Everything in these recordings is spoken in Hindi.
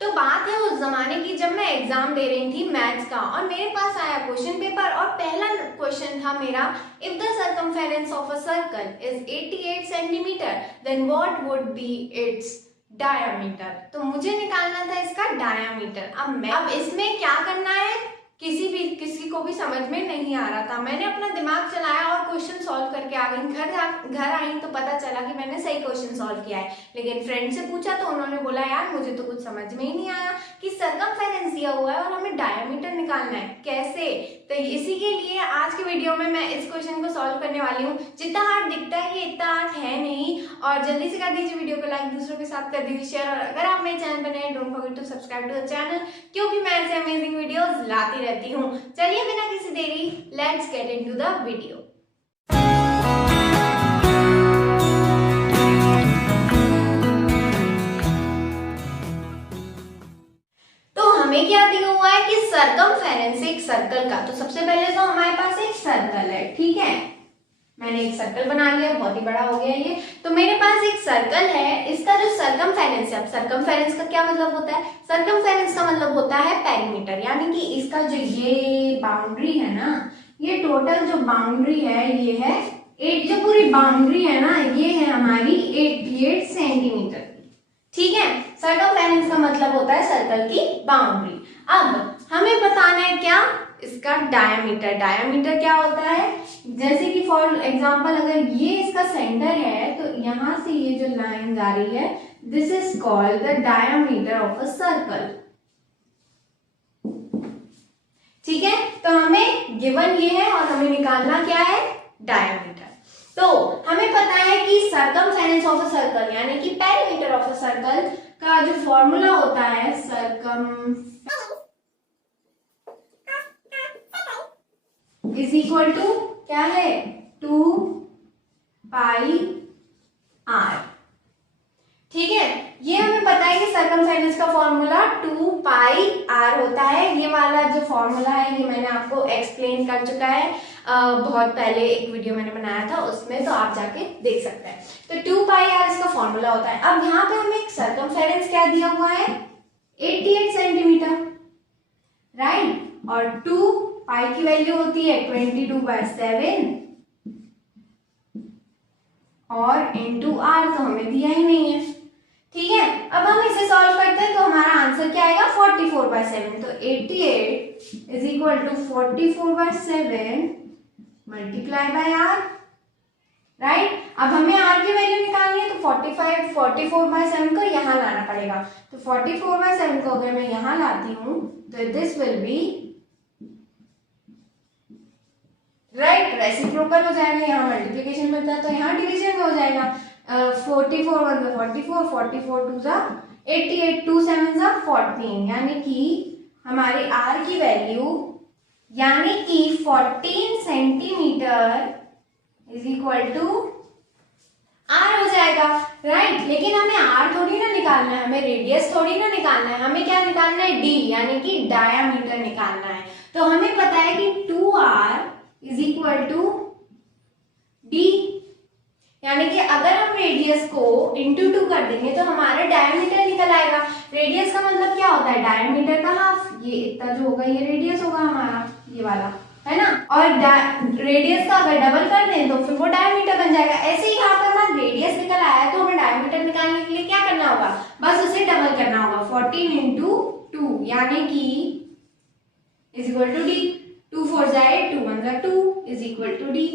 तो बात है उस जमाने की जब मैं एग्जाम दे रही थी मैथ्स का और मेरे पास आया क्वेश्चन पेपर और पहला क्वेश्चन था मेरा, if the circumference of a circle is 88 centimetre then what would be its diameter. तो मुझे निकालना था इसका डायामीटर। अब इसमें क्या करना है, किसी को भी समझ में नहीं आ रहा था। मैंने अपना दिमाग चलाया और क्वेश्चन सॉल्व करके आ गई। घर आई तो पता चला कि मैंने सही क्वेश्चन सॉल्व किया है, लेकिन फ्रेंड से पूछा तो उन्होंने बोला यार मुझे तो कुछ समझ में ही नहीं आया कि सर्कमफेरेंस दिया हुआ है और हमें डायमीटर निकालना है कैसे। तो इसी के लिए आज के वीडियो में मैं इस क्वेश्चन को सॉल्व करने वाली हूँ। जितना हार्ड दिखता है ये इतना हार्ड है नहीं। और जल्दी से कर दीजिए वीडियो को लाइक, दूसरों के साथ कर दीजिए शेयर, और अगर आप मेरे चैनल पर नए don't forget to subscribe to the channel, क्योंकि मैं ऐसे अमेजिंग वीडियोस लाती रहती हूँ। चलिए बिना किसी देरी let's get into the video. तो हमें क्या दिया हुआ है कि सर्कमफेरेंस एक सर्कल का। तो सबसे पहले तो हमारे पास एक सर्कल है, ठीक है। मैंने एक सर्कल बना लिया, बहुत ही बड़ा हो गया ये। तो मेरे पास एक सर्कल है, इसका जो सर्कमफेरेंस है, अब सर्कमफेरेंस का क्या मतलब होता है, सर्कमफेरेंस का मतलब होता है पेरीमीटर, यानी कि इसका जो ये बाउंड्री है ना, ये टोटल जो बाउंड्री है ये है 8, जो पूरी बाउंड्री है ना ये है हमारी 88 सेंटीमीटर, ठीक है। सर्कमफेरेंस का मतलब होता है सर्कल की बाउंड्री। अब हमें बताना है क्या, इसका डायमीटर। डायमीटर क्या होता है, जैसे कि फॉर एग्जांपल अगर ये इसका सेंटर है तो यहां से ये जो लाइन जा रही है, this is called the diameter of a circle, ठीक है। तो हमें गिवन ये है और हमें निकालना क्या है, डायमीटर। तो हमें पता है कि सर्कमफेरेंस ऑफ अ सर्कल यानी कि पेरीमीटर ऑफ अ सर्कल का जो फॉर्मूला होता है, इज इक्वल टू क्या है, 2 पाई आर, ठीक है। ये हमें पता है कि सर्कमफेरेंस का फॉर्मूला 2 पाई आर होता है। ये वाला जो फॉर्मूला है ये मैंने आपको एक्सप्लेन कर चुका है, बहुत पहले एक वीडियो मैंने बनाया था उसमें, तो आप जाके देख सकते हैं। तो 2 पाई आर इसका फॉर्मूला होता है। अब यहाँ पे हमें एक सर्कमफेरेंस क्या दिया हुआ है, 88 सेंटीमीटर, राइट। और 2 पाई की वैल्यू होती है 22/7 और इनटू आर तो हमें दिया ही नहीं है, ठीक है। अब हम इसे सॉल्व करते हैं तो हमारा आंसर क्या आएगा, 44/7। तो 88 is equal to 44/7 multiply by r, right. अब हमें आर की वैल्यू निकालनी है तो 44/7 को यहाँ लाना पड़ेगा। तो 44/7 को अगर मैं यहाँ लाती हूँ तो this will be right, reciprocal हो जाएगा। यहाँ मल्टीप्लिकेशन मिलता है तो यहाँ डिवीजन में हो जाएगा। 44 1 जा 44, 44 2 जा 88, 2 7 जा 14, यानी कि हमारे आर की वैल्यू यानी कि 14 centimetre is equal to r हो जाएगा, राइट। लेकिन हमें आर थोड़ी ना निकालना है, हमें रेडियस थोड़ी ना निकालना है, हमें क्या निकालना है, डी यानी कि डायामीटर निकालना है। तो हमें पता है कि 2r is equal to D, यानी कि अगर हम रेडियस को इंटू 2 कर देंगे तो हमारा डायमीटर निकल आएगा। रेडियस का मतलब क्या होता है, डायमीटर का हाफ। ये इतना जो होगा ये रेडियस होगा हमारा, ये वाला है ना। और रेडियस का अगर डबल कर दें तो फिर वो डायमीटर बन जाएगा। ऐसे ही यहाँ पर हमारा रेडियस निकल आया तो हमें डायमीटर निकालने के लिए क्या करना होगा, बस उसे डबल करना होगा। 14 इंटू 2 यानी कि इज इक्वल टू डी। 2 4 जाए 2 1 जा 2 इज इक्वल टू डी,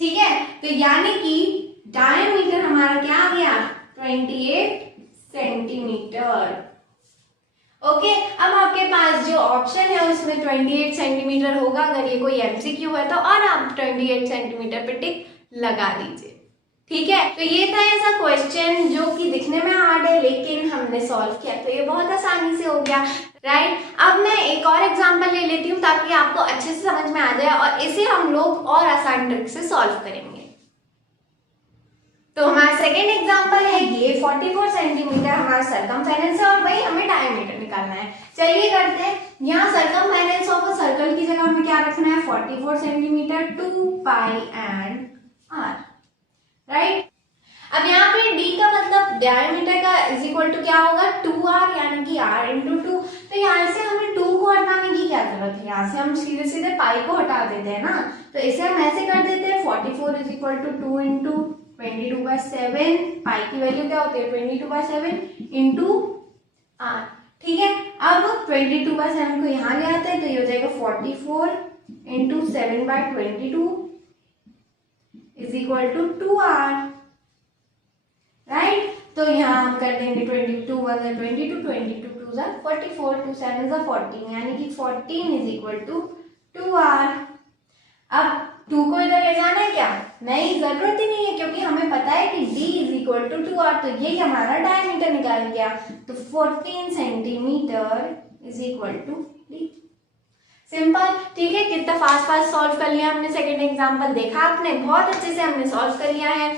ठीक है। तो यानी कि डायमीटर हमारा क्या आ गया, 28 सेंटीमीटर। ओके, अब आपके पास जो ऑप्शन है उसमें 28 सेंटीमीटर होगा। अगर ये कोई एमसीक्यू है तो और आप 28 सेंटीमीटर पे टिक लगा दीजिए, ठीक है। तो ये था ऐसा क्वेश्चन जो कि दिखने में हार्ड है लेकिन हमने सॉल्व किया तो ये बहुत आसानी से हो गया, राइट। अब मैं एक और एग्जांपल ले लेती हूँ ताकि आपको अच्छे से समझ में आ जाए और इसे हम लोग और आसान ट्रिक से सॉल्व करेंगे। तो हमारा सेकेंड एग्जांपल है ये, 44 सेंटीमीटर हमारा सर्कमफेरेंस है और वही हमें डायमीटर निकालना है। चलिए करते हैं। यहाँ सर्कमफेरेंस ऑफ अ सर्कल की जगह हमें क्या रखना है, 44 centimetre, 2 pi and r, right. अब यहाँ पे d का मतलब डायमीटर का इज इक्वल टू क्या होगा, 2r यानी कि r इंटू 2। तो यहाँ से हमें 2 को हटाने की क्या जरूरत है, यहाँ से हम सीधे सीधे पाई को हटा देते हैं ना। तो इसे हम ऐसे कर देते हैं 44 इज इक्वल टू 2 इंटू 22/7, पाई की वैल्यू क्या होती है 22/7 इंटू r। ठीक है, अब 22/7 को यहाँ ले आते हैं तो ये हो जाएगा 44 into 7/22 is equal to 2r, right. तो यहाँ हम कर देंगे 22 1 22, 22 2 44, 2 7 14, यानी कि 14 इज इक्वल टू 2r। अब 2 को इधर ले जाना है क्या, नहीं, जरूरत ही नहीं है, क्योंकि हमें पता है कि d is equal to 2r। तो ये हमारा डायमीटर निकाल गया, तो 14 centimetre is equal to d। Simple, ठीक है। कितना फास्ट फास्ट सॉल्व कर लिया हमने। सेकंड एग्जांपल देखा आपने, बहुत अच्छे से हमने सॉल्व कर लिया है।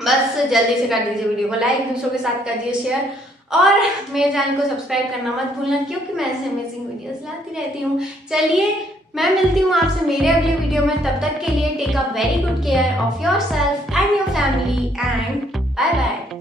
बस जल्दी से कर दीजिए वीडियो को लाइक, दूसरों के साथ कर दीजिए शेयर, और मेरे चैनल को सब्सक्राइब करना मत भूलना, क्योंकि मैं ऐसे अमेजिंग वीडियोस लाती रहती हूँ। चलिए, मैं मिलती हूँ आपसे मेरे अगले वीडियो में। तब तक के लिए take a very good care of your self and your family, and bye bye.